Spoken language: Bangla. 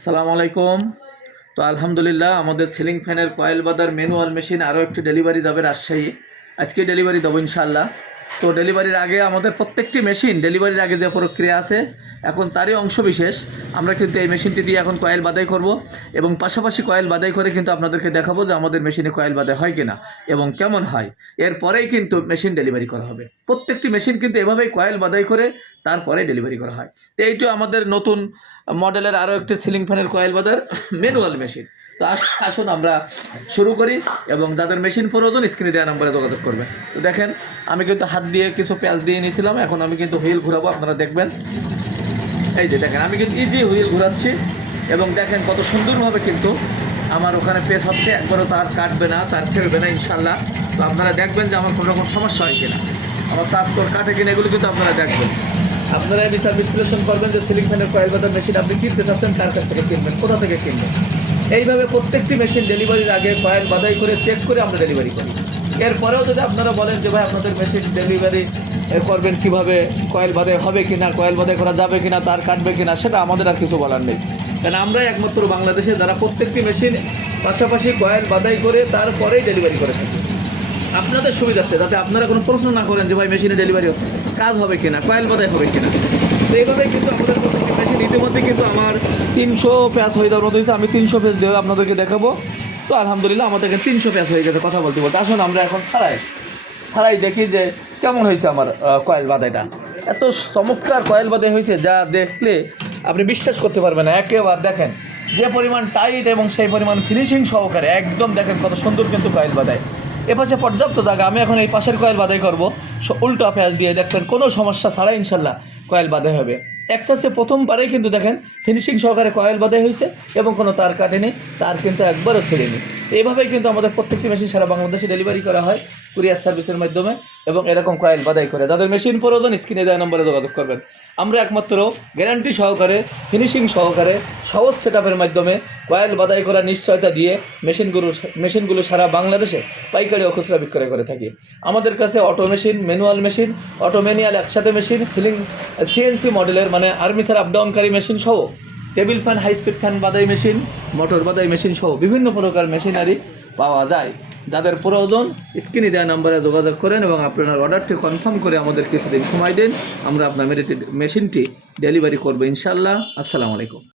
আসসালামু আলাইকুম। তো আলহামদুলিল্লাহ, আমাদের সিলিং ফ্যানের কয়েল বাদার ম্যানুয়াল মেশিন আরও একটি ডেলিভারি যাবে রাজশাহী। আজকে ডেলিভারি দেবো ইনশাল্লাহ তো ডেলিভারির আগে আমাদের প্রত্যেকটি মেশিন ডেলিভারির আগে যে প্রক্রিয়া আছে, এখন তারই অংশ বিশেষ। আমরা কিন্তু এই মেশিনটি দিয়ে এখন কয়েল বাদাই করব এবং পাশাপাশি কয়েল বাদাই করে কিন্তু আপনাদেরকে দেখাবো যে আমাদের মেশিনে কয়েল বাদাই হয় কিনা এবং কেমন হয়। এরপরেই কিন্তু মেশিন ডেলিভারি করা হবে। প্রত্যেকটি মেশিন কিন্তু এভাবেই কয়েল বাদাই করে তারপরে ডেলিভারি করা হয়। তো এইটা আমাদের নতুন মডেলের আরও একটি সিলিং ফ্যানের কয়েল বাদার, ম্যানুয়াল মেশিন। তো আস- আসুন আমরা শুরু করি এবং যাদের মেশিন প্রয়োজন স্ক্রিনে দেওয়া নম্বরে যোগাযোগ করবেন। তো দেখেন, আমি কিন্তু হাত দিয়ে কিছু প্যাঁচ দিয়ে নিয়েছিলাম, এখন আমি কিন্তু হুইল ঘুরাবো, আপনারা দেখবেন। এই যে দেখেন, আমি কিন্তু ইজি হুইল ঘোরাচ্ছি এবং দেখেন কত সুন্দরভাবে কিন্তু আমার ওখানে পেস হচ্ছে, একবারও তার কাটবে না, তার ছেড়বে না ইনশাল্লাহ তো আপনারা দেখবেন যে আমার কোনো রকম সমস্যা হয় কিনা। আমার তার তোর কাটে কিনা, এগুলো কিন্তু আপনারা দেখবেন। আপনারা বিচার বিশ্লেষণ করবেন যে সিলিং ফ্যানের কয়েল বাজার মেশিন আপনি কিনতে চাচ্ছেন তার কাছ থেকে কিনবেন, কোথা থেকে কিনবেন? এইভাবে প্রত্যেকটি মেশিন ডেলিভারির আগে কয়েল বাধাই করে চেক করে আমরা ডেলিভারি করি। এরপরেও যদি আপনারা বলেন যে ভাই আপনাদের মেশিন ডেলিভারি করবেন কীভাবে কয়েল বাদাই হবে কিনা কয়েল বাদাই করা যাবে কিনা, তার কাটবে কিনা, সেটা আমাদের আর কিছু বলার নেই। কারণ আমরাই একমাত্র বাংলাদেশে যারা প্রত্যেকটি মেশিন পাশাপাশি কয়েল বাদাই করে তারপরেই ডেলিভারি করে থাকি। আপনাদের সুবিধার্থে, যাতে আপনারা কোনো প্রশ্ন না করেন যে ভাই মেশিনে ডেলিভারি কাজ হবে কিনা কয়েল বাদাই হবে কিনা। তো এইভাবে কিন্তু আমাদের ইতিমধ্যে কিন্তু আমার তিনশো প্যাচ হয়ে যাওয়ার মতো হয়েছে। আমি তিনশো প্যাচ দিয়ে আপনাদেরকে দেখাবো। তো আলহামদুলিল্লাহ আমাদেরকে তিনশো প্যাচ হয়ে গেছে, কথা বলতে বলতে। আসুন, আমরা এখন ছাড়াই। ছাড়াই দেখি যে কেমন হয়েছে আমার কয়েল বাদাইটা এত চমৎকার কয়েল বাদাই হয়েছে যা দেখলে আপনি বিশ্বাস করতে পারবেন না। একেবারে দেখেন, যে পরিমাণ টাইট এবং সেই পরিমাণ ফিনিশিং সহকারে একদম দেখেন কত সুন্দর কিন্তু কয়েল বাদায় এপাশে পর্যাপ্ত জায়গা, আমি এখন এই পাশের কয়েল বাদাই করব। উল্টা ফ্যাস দিয়ে দেখবেন, কোনো সমস্যা ছাড়া ইনশাল্লাহ কয়েল বাদে হবে। এক্সাসে প্রথমবারেই কিন্তু দেখেন ফিনিশিং সহকারে কয়েল বাদাই হয়েছে এবং কোনো তার কাটেনি, তার কিন্তু একবারও ছেড়েনি। এইভাবেই কিন্তু আমাদের প্রত্যেকটি মেশিন সারা বাংলাদেশে ডেলিভারি করা হয়। কুরিয়ার সার্ভিসের মাধ্যমে এবং এরকম কয়েল বাদাই করে। যাদের মেশিন প্রয়োজন স্ক্রিনে দেওয়া নম্বরে যোগাযোগ করবেন। আমরা একমাত্র গ্যারান্টি সহকারে ফিনিশিং সহকারে, সহজ সেট মাধ্যমে কয়েল বাদাই করার নিশ্চয়তা দিয়ে মেশিনগুলো মেশিনগুলো সারা বাংলাদেশে পাইকারি ও খুচরা বিক্রয় করে থাকি। আমাদের কাছে auto machine manual machine auto manual একসাথে মেশিন সিলিং সিএনসি মডেলের মানে আর্মিসার আপডাউনকারী মেশিন সহ table fan high speed fan বাদাই machine motor বাদাই মেশিন সহ বিভিন্ন প্রকার মেশিনারি পাওয়া যায়। যাদের প্রয়োজন স্ক্রিনে দেওয়া নাম্বারে যোগাযোগ করেন এবং আপনার অর্ডারটি কনফার্ম করে আমাদের কিছুদিন সময় দিন। আমরা আপনার মেশিনটি ডেলিভারি করব ইনশাল্লাহ আসসালামু আলাইকুম।